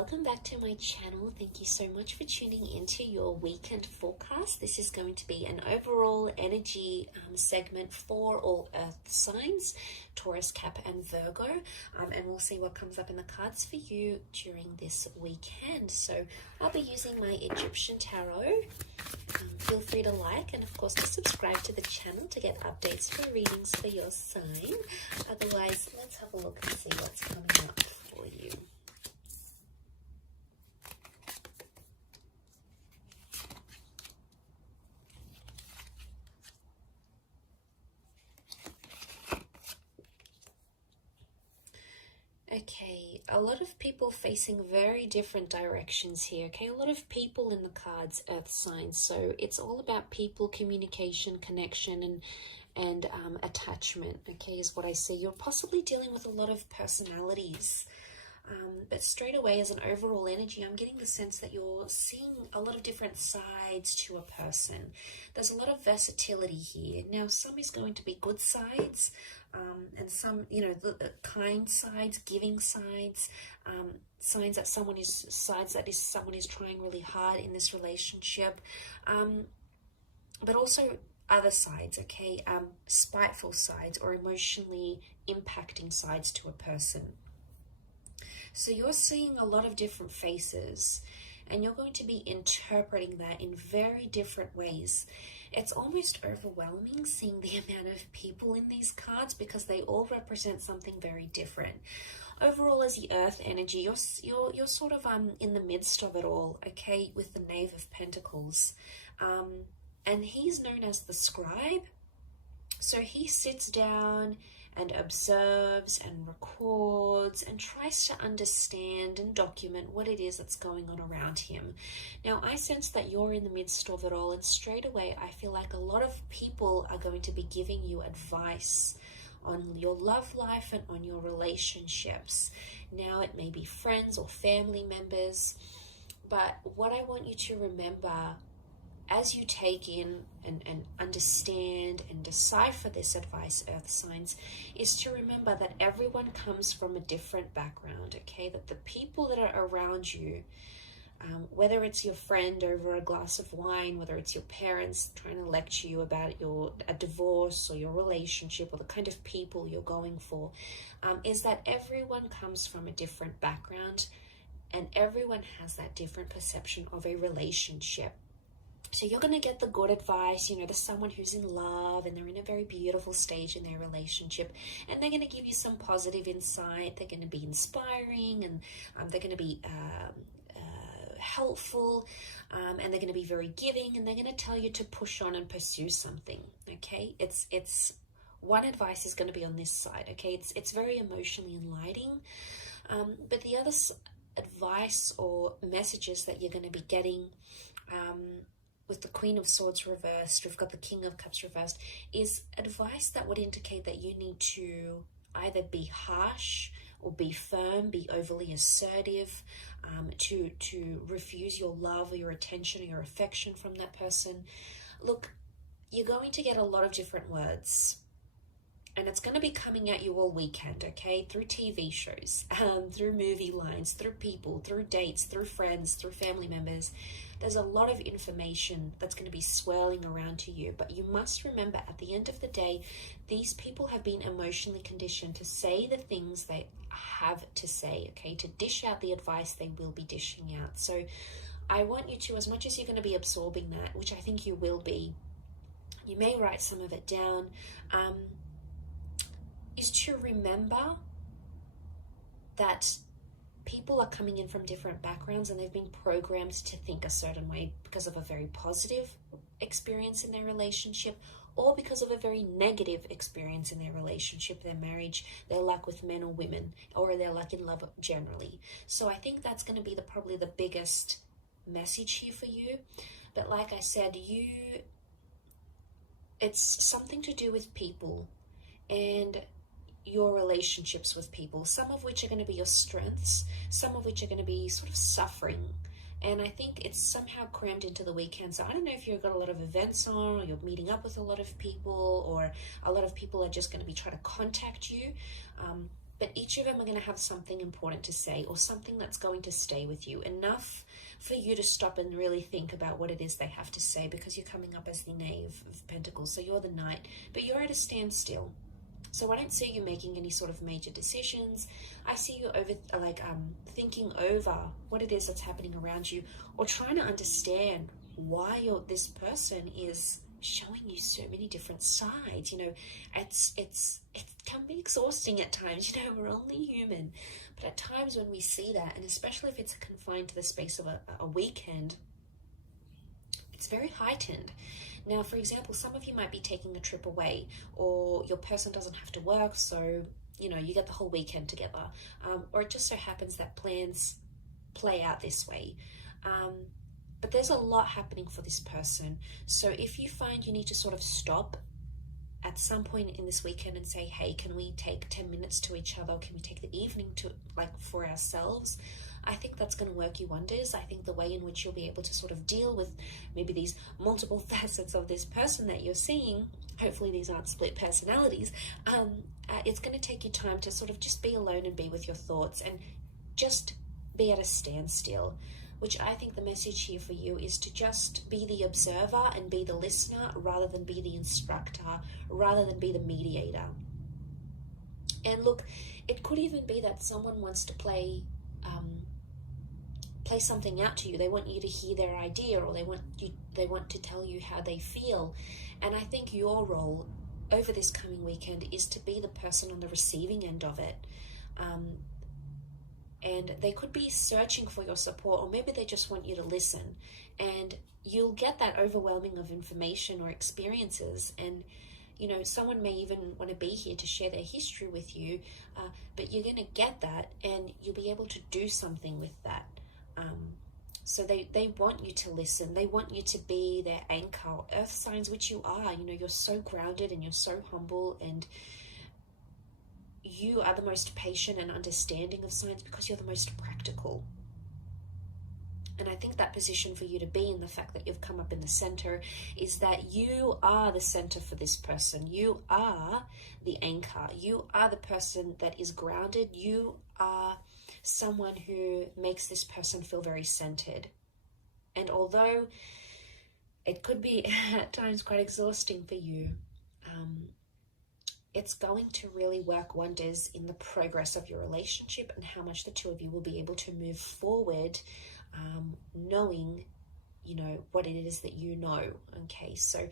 welcome back to my channel. Thank you so much for tuning into your weekend forecast. This is going to be an overall energy segment for all earth signs, Taurus, Cap and Virgo, and we'll see what comes up in the cards for you during this weekend. So I'll be using my Egyptian tarot. Feel free to like and of course to subscribe to the channel to get updates for readings for your sign. Otherwise, let's have a look and see what's coming up for you. Okay, a lot of people facing very different directions here, okay? A lot of people in the cards, earth signs. So it's all about people, communication, connection, and attachment, okay, is what I see. You're possibly dealing with a lot of personalities. But straight away as an overall energy, I'm getting the sense that you're seeing a lot of different sides to a person. There's a lot of versatility here. Now, some is going to be good sides, and some, you know, the kind sides, giving sides, signs that someone is trying really hard in this relationship, but also other sides, okay, spiteful sides or emotionally impacting sides to a person. So you're seeing a lot of different faces and you're going to be interpreting that in very different ways. It's almost overwhelming seeing the amount of people in these cards because they all represent something very different. Overall, as the earth energy, you're sort of in the midst of it all, okay, with the Knave of Pentacles. And he's known as the scribe. So he sits down and observes and records and tries to understand and document what it is that's going on around him. Now, I sense that you're in the midst of it all, and straight away I feel like a lot of people are going to be giving you advice on your love life and on your relationships. Now, it may be friends or family members, but what I want you to remember as you take in and understand and decipher this advice, earth signs, is to remember that everyone comes from a different background, okay? That the people that are around you, whether it's your friend over a glass of wine, whether it's your parents trying to lecture you about a divorce or your relationship or the kind of people you're going for, is that everyone comes from a different background and everyone has that different perception of a relationship. So you're going to get the good advice, you know, there's someone who's in love and they're in a very beautiful stage in their relationship, and they're going to give you some positive insight. They're going to be inspiring, and they're going to be helpful, and they're going to be very giving, and they're going to tell you to push on and pursue something, okay? It's one advice is going to be on this side, okay? It's very emotionally enlightening, but the other advice or messages that you're going to be getting, with the Queen of Swords reversed, we've got the King of Cups reversed, is advice that would indicate that you need to either be harsh or be firm, be overly assertive, to refuse your love or your attention or your affection from that person. Look, you're going to get a lot of different words, and it's going to be coming at you all weekend, okay? Through TV shows, through movie lines, through people, through dates, through friends, through family members. There's a lot of information that's going to be swirling around to you, but you must remember at the end of the day, these people have been emotionally conditioned to say the things they have to say, okay? To dish out the advice they will be dishing out. So I want you to, as much as you're going to be absorbing that, which I think you will be, you may write some of it down, is to remember that people are coming in from different backgrounds and they've been programmed to think a certain way because of a very positive experience in their relationship or because of a very negative experience in their relationship, their marriage, their luck with men or women, or their luck in love generally. So I think that's going to be probably the biggest message here for you. But like I said, it's something to do with people and your relationships with people, some of which are going to be your strengths, some of which are going to be sort of suffering. And I think it's somehow crammed into the weekend. So I don't know if you've got a lot of events on, or you're meeting up with a lot of people, or a lot of people are just going to be trying to contact you. but each of them are going to have something important to say, or something that's going to stay with you, enough for you to stop and really think about what it is they have to say, because you're coming up as the Knave of Pentacles, so you're the Knight, but you're at a standstill. So I don't see you making any sort of major decisions. I see you thinking over what it is that's happening around you, or trying to understand why this person is showing you so many different sides. You know, it can be exhausting at times. You know, we're only human, but at times when we see that, and especially if it's confined to the space of a weekend, it's very heightened. Now, for example, some of you might be taking a trip away, or your person doesn't have to work, so you know, you get the whole weekend together, or it just so happens that plans play out this way. But there's a lot happening for this person. So if you find you need to sort of stop at some point in this weekend and say, hey, can we take 10 minutes to each other? Can we take the evening to for ourselves? I think that's going to work you wonders. I think the way in which you'll be able to sort of deal with maybe these multiple facets of this person that you're seeing, hopefully these aren't split personalities, it's going to take you time to sort of just be alone and be with your thoughts and just be at a standstill, which I think the message here for you is to just be the observer and be the listener, rather than be the instructor, rather than be the mediator. And look, it could even be that someone wants to play something out to you. They want you to hear their idea, or they want to tell you how they feel. And I think your role over this coming weekend is to be the person on the receiving end of it. And they could be searching for your support, or maybe they just want you to listen. And you'll get that overwhelming of information or experiences, and you know, someone may even want to be here to share their history with you, but you're going to get that, and you'll be able to do something with that. So they want you to listen. They want you to be their anchor. Earth signs, which you are, you know, you're so grounded and you're so humble, and you are the most patient and understanding of signs because you're the most practical. And I think that position for you to be in, the fact that you've come up in the center, is that you are the center for this person. You are the anchor. You are the person that is grounded. You are someone who makes this person feel very centered. And although it could be at times quite exhausting for you, it's going to really work wonders in the progress of your relationship and how much the two of you will be able to move forward, knowing, you know, what it is that you know. Okay, so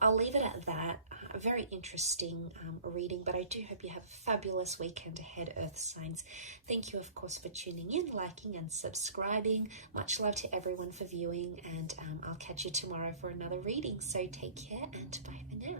I'll leave it at that. A very interesting reading, but I do hope you have a fabulous weekend ahead, Earth signs. Thank you, of course, for tuning in, liking and subscribing. Much love to everyone for viewing, and I'll catch you tomorrow for another reading. So take care, and bye for now.